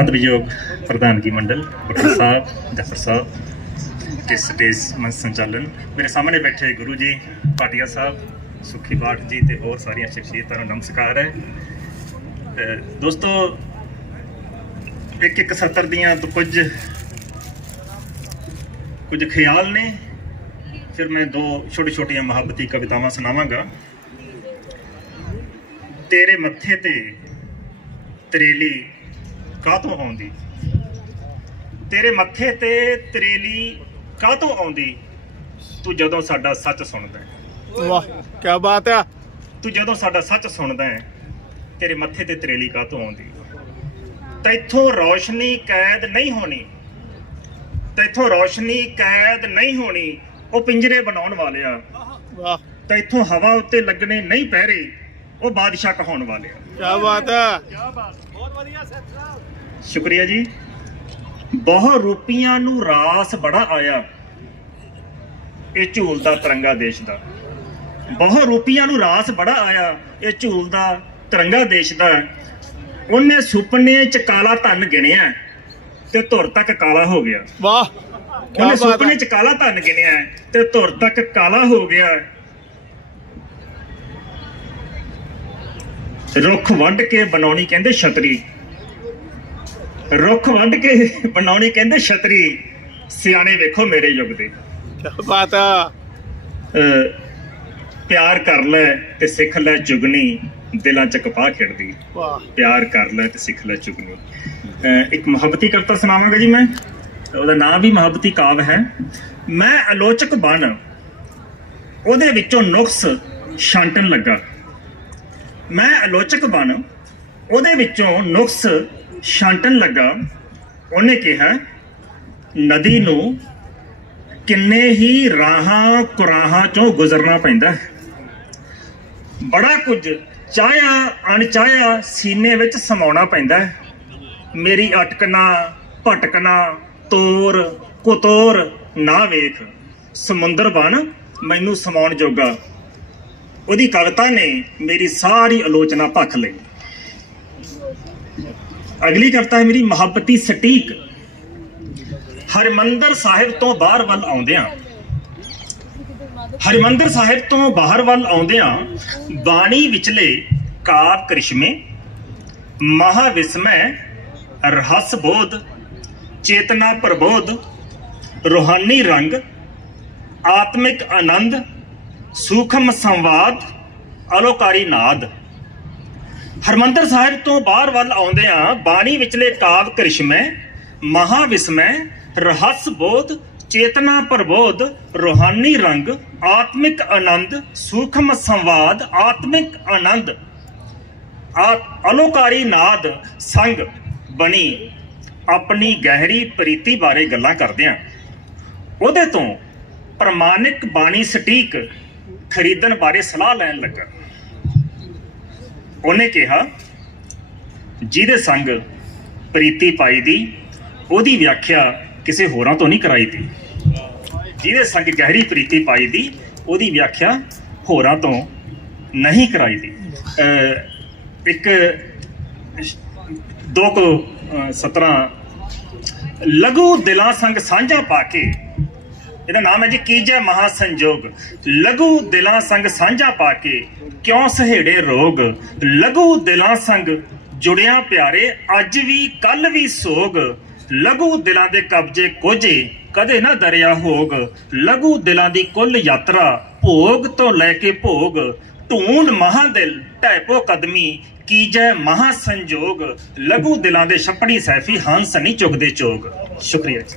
ਅਦਬਯੋਗ ਪ੍ਰਧਾਨਗੀ ਮੰਡਲ ਬਟਰ ਸਾਹਿਬ, ਜਫਰ ਸਾਹਿਬ ਕੇ ਸਟੇਜ ਮੰਚ ਸੰਚਾਲਨ। ਮੇਰੇ ਸਾਹਮਣੇ ਬੈਠੇ ਗੁਰੂ ਜੀ, ਪਾਟਿਆ ਸਾਹਿਬ, ਸੁਖੀ ਬਾਠ ਜੀ ਤੇ ਹੋਰ ਸਾਰੀਆਂ ਸ਼ਖਸੀਅਤਾਂ ਨੂੰ ਨਮਸਕਾਰ ਹੈ। ਦੋਸਤੋ ਇੱਕ ਇੱਕ ਸਤਰ ਦੀਆਂ ਤੋਂ ਕੁਝ ਕੁਝ ਖਿਆਲ ਨੇ। ਫਿਰ ਮੈਂ ਦੋ ਛੋਟੀ ਛੋਟੀਆਂ ਮੁਹੱਬਤੀ ਕਵਿਤਾਵਾਂ ਸੁਣਾਵਾਂਗਾ। ਤੇਰੇ ਮੱਥੇ ਤੇ ਤਰੇਲੀ ਕਾਹਤੋਂ ਆਉਂਦੀ? ਤੇਰੇ ਮੱਥੇ ਤੇ ਤਰੇਲੀ ਕਾਹਤੋਂ ਆਉਂਦੀ? ਤੂੰ ਜਦੋਂ ਸਾਡਾ ਸੱਚ ਸੁਣਦਾ ਹੈ। ਵਾਹ ਕੀ ਬਾਤ ਹੈ ਤੂੰ ਜਦੋਂ ਸਾਡਾ ਸੱਚ ਸੁਣਦਾ ਹੈ ਤੇਰੇ ਮੱਥੇ ਤੇ ਤਰੇਲੀ ਕਾਹਤੋਂ ਆਉਂਦੀ? ਤੈਥੋਂ ਰੌਸ਼ਨੀ ਕੈਦ ਨਹੀਂ ਹੋਣੀ। ਤੈਥੋਂ ਰੌਸ਼ਨੀ ਕੈਦ ਨਹੀਂ ਹੋਣੀ ਉਹ ਪਿੰਜਰੇ ਬਣਾਉਣ ਵਾਲਿਆ। ਵਾਹ। ਤੈਥੋਂ ਹਵਾ ਉੱਤੇ ਲੱਗਣੇ ਨਹੀਂ ਪਹਿਰੇ ਉਹ ਬਾਦਸ਼ਾਹ ਕਹਾਉਣ ਵਾਲਿਆ। ਕੀ ਬਾਤ ਹੈ ਸ਼ੁਕਰੀਆ ਜੀ। ਬਹੁ ਰੂਪੀਆਂ ਨੂੰ ਰਾਸ ਬੜਾ ਆਇਆ ਇਹ ਝੂਲਦਾ ਤਿਰੰਗਾ ਦੇਸ਼ ਦਾ। ਬਹੁ ਰੂਪੀਆਂ ਨੂੰ ਰਾਸ ਬੜਾ ਆਇਆ ਇਹ ਝੂਲਦਾ ਤਿਰੰਗਾ ਦੇਸ਼ ਦਾ। ਉਹਨੇ ਸੁਪਨੇ ਚ ਕਾਲਾ ਧਨ ਗਿਣਿਆ ਤੇ ਧੁਰ ਤੱਕ ਕਾਲਾ ਹੋ ਗਿਆ। ਵਾਹ ਉਹਨੇ ਕੀ ਬਾਤ ਸੁਪਨੇ ਚ ਕਾਲਾ ਧਨ ਗਿਣਿਆ ਤੇ ਧੁਰ ਤੱਕ ਕਾਲਾ ਹੋ ਗਿਆ। ਰੁੱਖ ਵੱਢ ਕੇ ਬਣਾਉਣੀ ਕਹਿੰਦੇ ਛਤਰੀ। ਰੁੱਖ ਵੱਢ ਕੇ ਬਣਾਉਣੀ ਕਹਿੰਦੇ ਛਤਰੀ। ਸਿਆਣੇ ਵੇਖੋ ਮੇਰੇ ਯੁੱਗ ਦੇ। ਕੀ ਬਾਤ ਅਹ, ਪਿਆਰ ਕਰ ਲੈ ਤੇ ਸਿੱਖ ਲੈ ਚੁਗਣੀ ਦਿਲਾਂ ਚ ਕਪਾਹ ਖਿੜਦੀ ਵਾਹ। ਪਿਆਰ ਕਰ ਲੈ ਤੇ ਸਿੱਖ ਲੈ ਅਹ ਇੱਕ ਮੁਹੱਬਤੀ ਕਵਿਤਾ ਸੁਣਾਵਾਂਗਾ ਜੀ ਮੈਂ। ਉਹਦਾ ਨਾਮ ਵੀ ਮੁਹੱਬਤੀ ਕਾਵ ਹੈ। ਮੈਂ ਆਲੋਚਕ ਬਣ। ਉਹਦੇ ਵਿੱਚੋਂ ਨੁਕਸ ਛਾਂਟਣ ਲੱਗਾ। ਮੈਂ ਆਲੋਚਕ ਬਣ। ਉਹਦੇ ਵਿੱਚੋਂ ਨੁਕਸ ਛਾਂਟਣ ਲੱਗਾ। ਉਹਨੇ ਕਿਹਾ, ਨਦੀ ਨੂੰ ਕਿੰਨੇ ਹੀ ਰਾਹਾਂ ਕੁਰਾਹਾਂ ਚੋਂ ਗੁਜ਼ਰਨਾ ਪੈਂਦਾ ਹੈ। ਬੜਾ ਕੁਝ ਚਾਹਿਆ ਅਣਚਾਹਿਆ ਸੀਨੇ ਵਿੱਚ ਸਮਾਉਣਾ ਪੈਂਦਾ ਹੈ। ਮੇਰੀ ਅਟਕਣਾ, ਭਟਕਣਾ, ਤੋਰ, ਕੁਤੋਰ ਨਾ ਵੇਖ। ਸਮੁੰਦਰ ਬਣ, ਮੈਨੂੰ ਸਮਾਉਣ ਜੋਗਾ ਉਹਦੀ ਕਵਿਤਾ ਨੇ ਮੇਰੀ ਸਾਰੀ ਆਲੋਚਨਾ ਭਖ ਲਈ। ਅਗਲੀ ਕਵਿਤਾ ਹੈ ਮੇਰੀ ਮੁਹੱਬਤੀ ਸਟੀਕ। ਹਰਿਮੰਦਰ ਸਾਹਿਬ ਤੋਂ ਬਾਹਰ ਵੱਲ ਆਉਂਦਿਆਂ। ਹਰਿਮੰਦਰ ਸਾਹਿਬ ਤੋਂ ਬਾਹਰ ਵੱਲ ਆਉਂਦਿਆਂ ਬਾਣੀ ਵਿਚਲੇ ਕਾਵ ਕ੍ਰਿਸ਼ਮੇ ਮਹਾ ਵਿਸਮੈ ਰਹੱਸ ਬੋਧ, ਚੇਤਨਾ ਪ੍ਰਬੋਧ, ਰੋਹਾਨੀ ਰੰਗ, ਆਤਮਿਕ ਆਨੰਦ ਸੂਖਮ ਸੰਵਾਦ, ਅਲੋਕਾਰੀ ਨਾਦ। ਹਰਮੰਦਰ ਸਾਹਿਬ ਤੋਂ ਬਾਹਰ ਵੱਲ ਆਉਂਦਿਆਂ ਬਾਣੀ ਵਿਚਲੇ ਕਾਵ ਕ੍ਰਿਸ਼ਮੈ ਮਹਾ ਵਿਸਮੈ ਰਹੱਸ ਬੋਧ, ਚੇਤਨਾ ਪ੍ਰਬੋਧ, ਰੋਹਾਨੀ ਰੰਗ, ਆਤਮਿਕ ਆਨੰਦ, ਸੂਖਮ ਸੰਵਾਦ, ਆਤਮਿਕ ਆਨੰਦ। ਅਲੋਕਾਰੀ ਨਾਦ ਸੰਗ ਬਣੀ ਆਪਣੀ ਗਹਿਰੀ ਪ੍ਰੀਤੀ ਬਾਰੇ ਗੱਲਾਂ ਕਰਦਿਆਂ। ਉਹਦੇ ਤੋਂ ਪ੍ਰਮਾਣਿਕ ਬਾਣੀ ਸਟੀਕ ਖਰੀਦਣ ਬਾਰੇ ਸਲਾਹ ਲੈਣ ਲੱਗਾ। ਉਹਨੇ ਕਿਹਾ, ਜਿਹਦੇ ਸੰਗ ਪ੍ਰੀਤੀ ਪਾਈ ਦੀ, ਉਹਦੀ ਵਿਆਖਿਆ ਕਿਸੇ ਹੋਰਾਂ ਤੋਂ ਨਹੀਂ ਕਰਾਈ ਦੀ। ਜਿਹਦੇ ਸੰਗ ਗਹਿਰੀ ਪ੍ਰੀਤੀ ਪਾਈ ਦੀ, ਉਹਦੀ ਵਿਆਖਿਆ ਹੋਰਾਂ ਤੋਂ ਨਹੀਂ ਕਰਾਈ ਦੀ। ਇੱਕ ਦੋ ਕੋ 17 ਲਘੂ ਦਿਲਾਂ ਸੰਗ ਸਾਂਝਾ ਪਾ ਕੇ ਇਹਦਾ ਨਾਮ ਹੈ ਜੀ ਕੀਜੈ ਮਹਾ ਸੰਜੋਗ ਲਘੂ ਦਿਲਾਂ ਸੰਗ ਸਾਂਝਾ ਪਾ ਕੇ ਕਿਉਂ ਸਹੇੜੇ ਰੋਗ? ਲਘੂ ਦਿਲਾਂ ਸੰਗ ਜੁੜਿਆ ਪਿਆਰੇ, ਅੱਜ ਵੀ ਕੱਲ ਵੀ ਸੋਗ। ਲਘੂ ਦਿਲਾਂ ਦੇ ਕਬਜੇ ਕੋਝੇ, ਕਦੇ ਨਾ ਦਰਿਆ ਹੋਗ। ਲਘੂ ਦਿਲਾਂ ਦੀ ਕੁੱਲ ਯਾਤਰਾ, ਭੋਗ ਤੋਂ ਲੈ ਕੇ ਭੋਗ। ਢੂੰਡ ਮਹਾਦਿਲ ਢੈਪੋ ਕਦਮੀ ਕੀਜੈ ਮਹਾ ਸੰਜੋਗ ਲਘੂ ਦਿਲਾਂ ਦੇ ਛੱਪੜੀ ਸੈਫੀ, ਹੰਸ ਨਹੀਂ ਚੁਗਦੇ ਚੋਗ। ਸ਼ੁਕਰੀਆ ਜੀ।